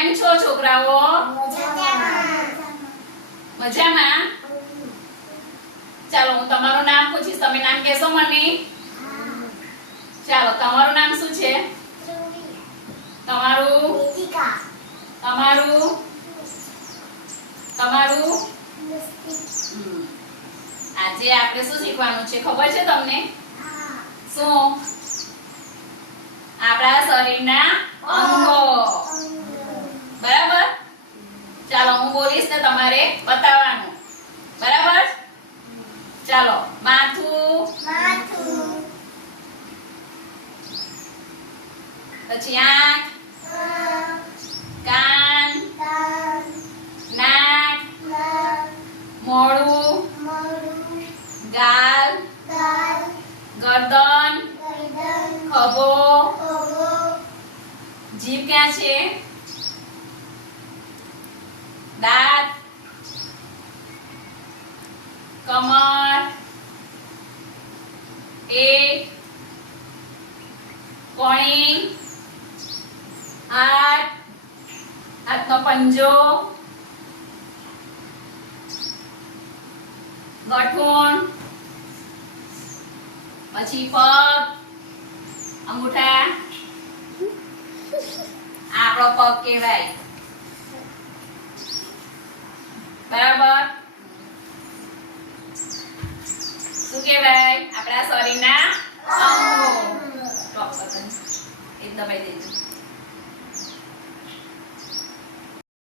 કેમ છો છોકરાઓ? મજામાં? ચાલો હું તમારું નામ પૂછીશ, તમે નામ કહેશો મને? ચાલો તમારું નામ શું છે? તમારું? તમારું? તમારું? આજે આપણે શું શીખવાનું છે ખબર છે તમને? શું? આપણા શરીરના અંગો. બરાબર? ચાલો હું બોલીશ ને તમારે બતાવવાનું. બરાબર? ચાલો માથું, પછી આંખ, કાન, નાક, મોઢું, ગાલ, ગરદન, ખભો, જીભ ક્યાં છે? દાંત, કમર, પેટ, કોણી, હાથ, હાથનો પંજો, ગઠોણ, પછી પગ, અંગૂઠા, આપણો પગ કહેવાય. બરાબર?